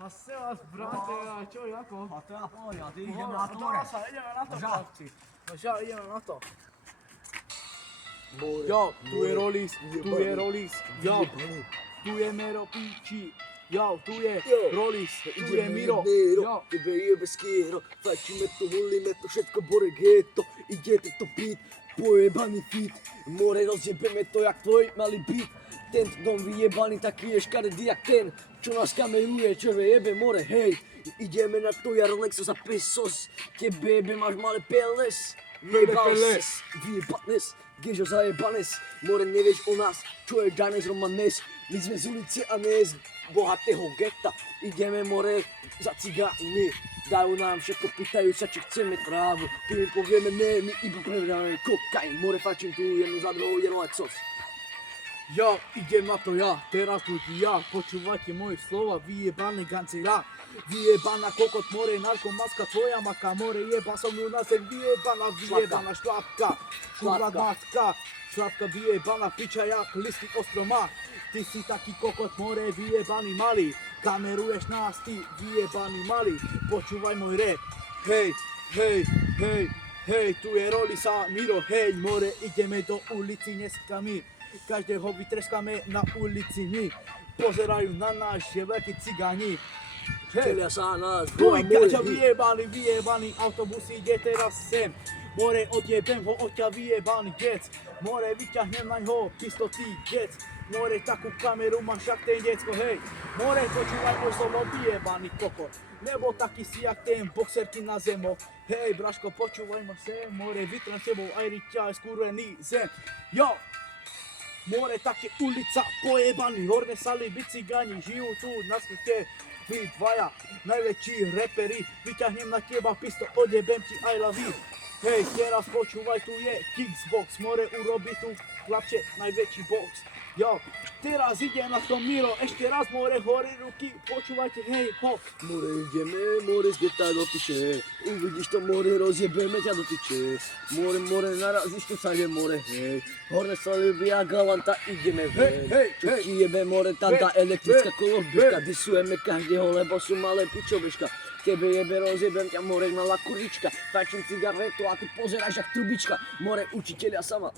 A se vás, brate, a čo, jako? A to ja pohodě, a ty ideme na to more. Ideme na to, Ža. chlapci. No ža, ideme na to. Jo, tu je Rolis, tu je Rolis, jo, tu je Mero Piči, jo, tu je Rolis, tu je Miro, jo. Tebe jebe skero, fajčíme to, volíme to, všetko bore geto, idete to pít, pojebaný fit, more rozjebeme to jak tvoj malý beat. Ten dom vyjebaný taký je škaredý jak ten, čo nás kameruje, čo jebe more, hej. Ideme na to, ja Rolexo za pesos, tebe jebe máš malé peles, jebal ses, vyjebanes. Gežo zajebanes, more nevieš o nás, čo je Danes Romanes. My sme z ulice a ne z bohatého getta. Ideme more za cigány, dajú nám všetko, pýtajú sa, či chceme trávu. Keď mi povieme ne, my iba prevedáme kokain. More fačím tu jednu za druhou, jedno aj sos. Ja, idem na to ja, teraz ľudí ja, počúvajte moje slova, vyjebané gancera, vyjebaná kokot, more, narkomaska, tvoja maka, more, jeba so mnou na zem, vyjebaná šlápka, kurva matka, šlápka vyjebaná, piča jak listy ostroma, ty si taký kokot, more, vyjebaný malý, kameruješ nás, ty vyjebaný malý, počúvaj môj rap, hej, hej, hej, hej, tu je Rolisa, Miro, hej, more, ideme do ulici dneska my. Každého vytreskáme na ulici my, pozerajú na nás, že veľkí cigáni. Čelia sa nás, Tvoj gaťa vyjebaný, autobus ide teraz sem. More, odjebem ho, od ťa vyjebaný gec. More, vyťahnem na ňo pistol, ty gec. More, takú kameru má však ten decko, hej. More, počúvaj môj slovo, vyjebaný kokot. Nebo taký si jak ten boxerky na zemo. Hej, braško, počúvaj ma sem. More, vytrem sebou aj riťa, aj skurvený zem. Jo! More, také ulica, pojebaný, horné saliby, cigáni, žijú tu na svete. Vy dvaja, najväčší reperi, vyťahnem na teba pistol, odjebem ti I love you. Hej, teraz počúvaj, tu je Kicksbox, more urobí tu chlapče najväčší box. Jo, teraz ide na to Miro, ešte raz more, hore ruky, počúvajte, hej, hop. More ideme, more z geta do piče, uvidíš to more, rozjebeme ťa do piče. More, narazíš tu sa ide more, hej. Horné saliby a galanta, ideme ven. Čo ti jebe more, tam tá elektrická kolobežka, disujeme každého, lebo sú malé pičobežka. Tebe jebe, rozjebem ťa more, malá kurvička, fajčím cigaretu a ty pozeráš jak trubička. More, učiteľia sama.